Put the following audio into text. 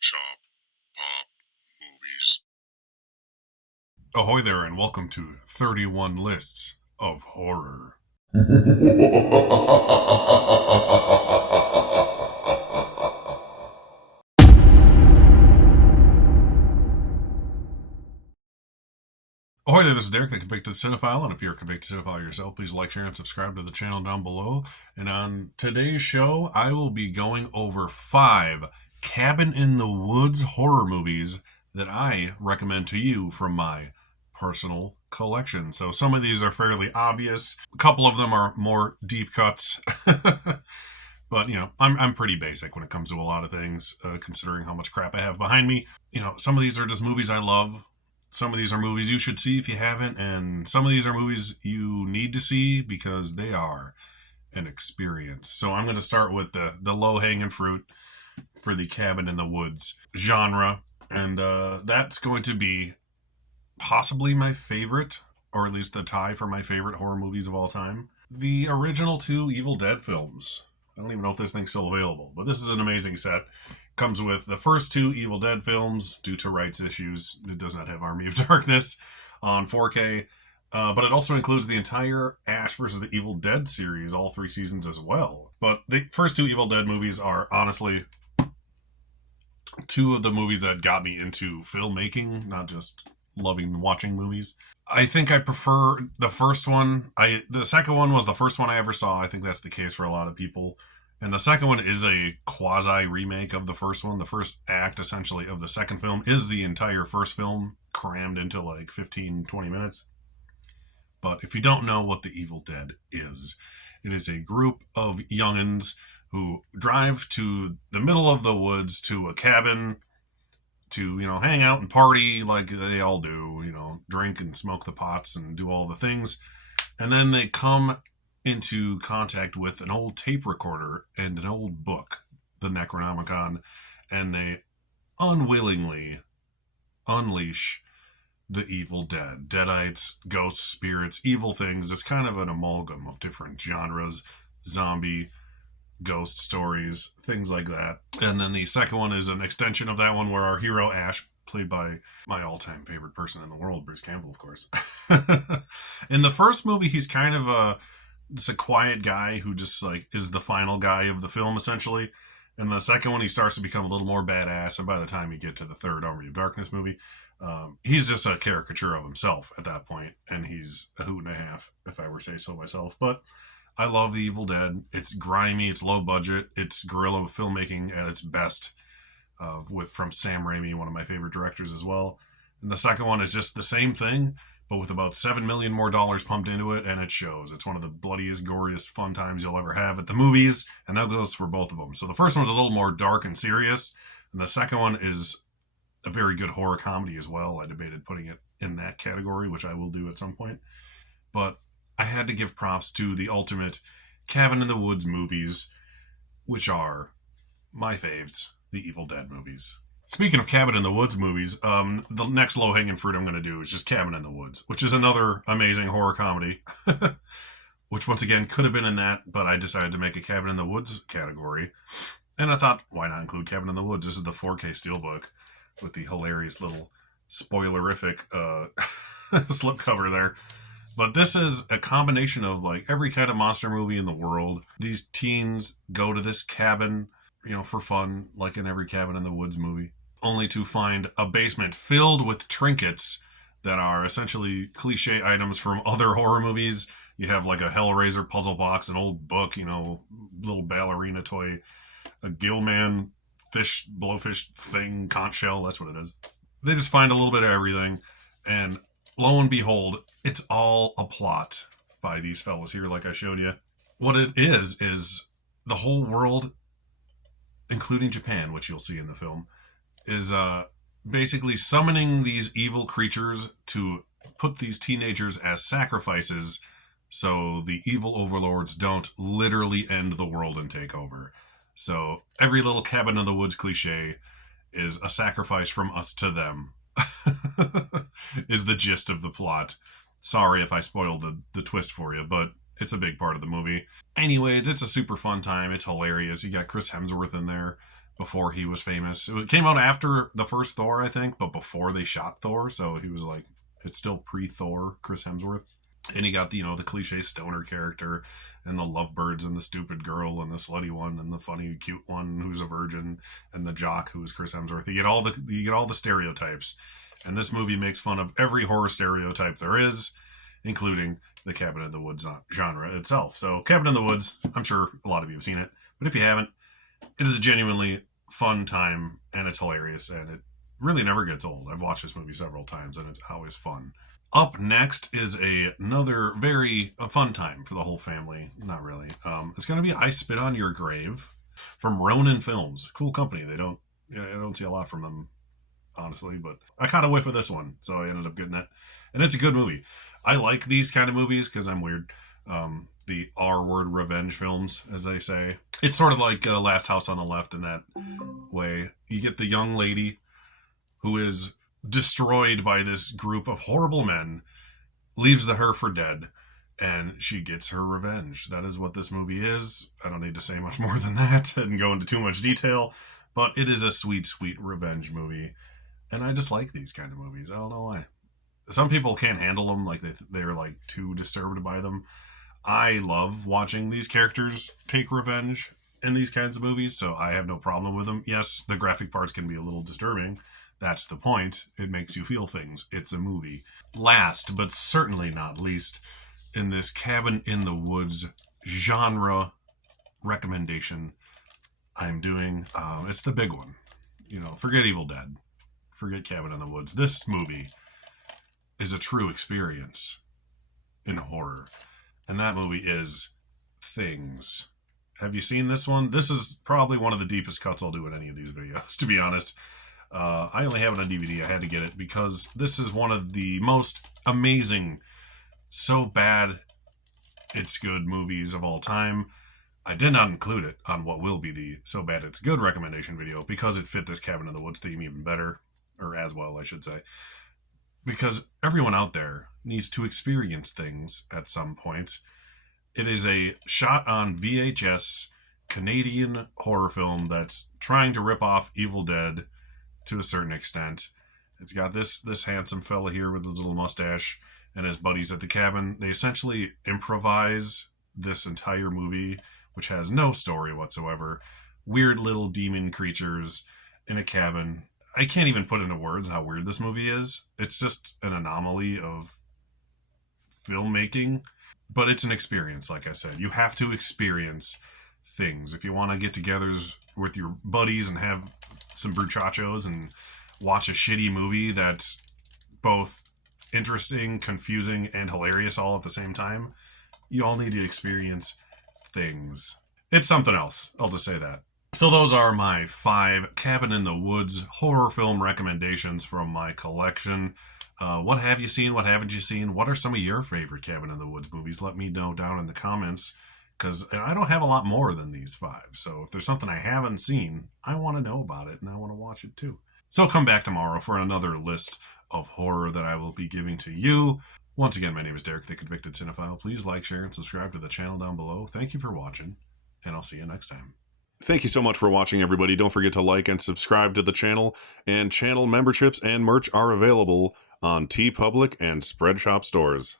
Shop, Pop, Movies. Ahoy there, and welcome to 31 Lists of Horror. Ahoy there, this is Derek, the Convicted Cinephile, and if you're a convicted cinephile yourself, please like, share, and subscribe to the channel down below. And on today's show, I will be going over 5 Cabin in the Woods horror movies that I recommend to you from my personal collection. So some of these are fairly obvious. A couple of them are more deep cuts. But I'm pretty basic when it comes to a lot of things, considering how much crap I have behind me. Some of these are just movies I love. Some of these are movies you should see if you haven't, and some of these are movies you need to see because they are an experience. So I'm going to start with the low hanging fruit for the cabin in the woods genre, and that's going to be possibly my favorite, or at least the tie for my favorite horror movies of all time. The original 2 Evil Dead films. I don't even know if this thing's still available, but this is an amazing set. Comes with the first 2 Evil Dead films. Due to rights issues, it does not have Army of Darkness on 4K. But it also includes the entire Ash vs. the Evil Dead series, all 3 seasons as well. But the first 2 Evil Dead movies are honestly 2 of the movies that got me into filmmaking, not just loving watching movies. I think I prefer the first one. The second one was the first one I ever saw. I think that's the case for a lot of people. And the second one is a quasi remake of the first one. The first act, essentially, of the second film is the entire first film crammed into like 15, 20 minutes. But if you don't know what The Evil Dead is, it is a group of youngins who drive to the middle of the woods to a cabin to, hang out and party like they all do, drink and smoke the pots and do all the things. And then they come into contact with an old tape recorder and an old book, the Necronomicon, and they unwillingly unleash the evil dead. Deadites, ghosts, spirits, evil things. It's kind of an amalgam of different genres, zombie, ghost stories, things like that. And then the second one is an extension of that one where our hero Ash, played by my all-time favorite person in the world, Bruce Campbell, of course. In the first movie, he's kind of a quiet guy who just like is the final guy of the film, essentially. In the second one, he starts to become a little more badass, and by the time you get to the third Army of Darkness movie, he's just a caricature of himself at that point, and he's a hoot and a half, if I were to say so myself. But I love The Evil Dead. It's grimy, it's low budget, it's guerrilla filmmaking at its best, from Sam Raimi, one of my favorite directors as well. And the second one is just the same thing, but with about $7 million more pumped into it, and it shows. It's one of the bloodiest, goriest, fun times you'll ever have at the movies, and that goes for both of them. So the first one's a little more dark and serious, and the second one is a very good horror comedy as well. I debated putting it in that category, which I will do at some point. But I had to give props to the ultimate Cabin in the Woods movies, which are my faves, the Evil Dead movies. Speaking of Cabin in the Woods movies, the next low-hanging fruit I'm going to do is just Cabin in the Woods, which is another amazing horror comedy, which once again could have been in that, but I decided to make a Cabin in the Woods category. And I thought, why not include Cabin in the Woods? This is the 4K Steelbook with the hilarious little spoilerific slipcover there. But this is a combination of like every kind of monster movie in the world. These teens go to this cabin, for fun, like in every Cabin in the Woods movie, only to find a basement filled with trinkets that are essentially cliche items from other horror movies. You have like a Hellraiser puzzle box, an old book, little ballerina toy, a Gillman fish, blowfish thing, conch shell, that's what it is. They just find a little bit of everything, and lo and behold, it's all a plot by these fellas here, like I showed you. What it is the whole world, including Japan, which you'll see in the film, is basically summoning these evil creatures to put these teenagers as sacrifices so the evil overlords don't literally end the world and take over. So every little Cabin in the Woods cliche is a sacrifice from us to them. Is the gist of the plot. Sorry if I spoiled the twist for you, but it's a big part of the movie. Anyways, it's a super fun time. It's hilarious. You got Chris Hemsworth in there before he was famous. It came out after the first Thor, I think, but before they shot Thor, so he was like, it's still pre-Thor, Chris Hemsworth. And he got the, the cliche stoner character and the lovebirds and the stupid girl and the slutty one and the funny cute one who's a virgin and the jock who is Chris Hemsworth. You get all the stereotypes. And this movie makes fun of every horror stereotype there is, including the Cabin in the Woods genre itself. So Cabin in the Woods, I'm sure a lot of you have seen it, but if you haven't, it is a genuinely fun time and it's hilarious and it really never gets old. I've watched this movie several times and it's always fun. Up next is another very fun time for the whole family. Not really. It's going to be I Spit on Your Grave from Ronin Films. Cool company. I don't see a lot from them, honestly, but I caught a whiff of this one, so I ended up getting it. And it's a good movie. I like these kind of movies because I'm weird. The R-word revenge films, as they say. It's sort of like Last House on the Left in that way. You get the young lady who is destroyed by this group of horrible men, leaves her for dead, and she gets her revenge. That is what this movie is. I don't need to say much more than that and go into too much detail, but it is a sweet, sweet revenge movie. And I just like these kind of movies. I don't know why. Some people can't handle them, like they're like too disturbed by them. I love watching these characters take revenge in these kinds of movies, so I have no problem with them. Yes, the graphic parts can be a little disturbing. That's the point. It makes you feel things. It's a movie. Last, but certainly not least, in this Cabin in the Woods genre recommendation I'm doing, it's the big one. Forget Evil Dead. Forget Cabin in the Woods. This movie is a true experience in horror. And that movie is Things. Have you seen this one? This is probably one of the deepest cuts I'll do in any of these videos, to be honest. I only have it on DVD. I had to get it because this is one of the most amazing, so bad it's good movies of all time. I did not include it on what will be the so bad it's good recommendation video because it fit this Cabin in the Woods theme even better, or as well, I should say. Because everyone out there needs to experience Things at some point. It is a shot on VHS Canadian horror film that's trying to rip off Evil Dead to a certain extent. It's got this handsome fella here with his little mustache and his buddies at the cabin. They essentially improvise this entire movie, which has no story whatsoever. Weird little demon creatures in a cabin. I can't even put into words how weird this movie is. It's just an anomaly of filmmaking, but it's an experience, like I said. You have to experience Things. If you want to get togethers with your buddies and have some bruchachos and watch a shitty movie that's both interesting, confusing, and hilarious all at the same time, you all need to experience Things. It's something else. I'll just say that. So those are my 5 Cabin in the Woods horror film recommendations from my collection. What have you seen? What haven't you seen? What are some of your favorite Cabin in the Woods movies? Let me know down in the comments, because I don't have a lot more than these 5. So if there's something I haven't seen, I want to know about it and I want to watch it too. So come back tomorrow for another list of horror that I will be giving to you. Once again, my name is Derek, the Convicted Cinephile. Please like, share, and subscribe to the channel down below. Thank you for watching, and I'll see you next time. Thank you so much for watching, everybody. Don't forget to like and subscribe to the channel, and channel memberships and merch are available on TeePublic and Spreadshop stores.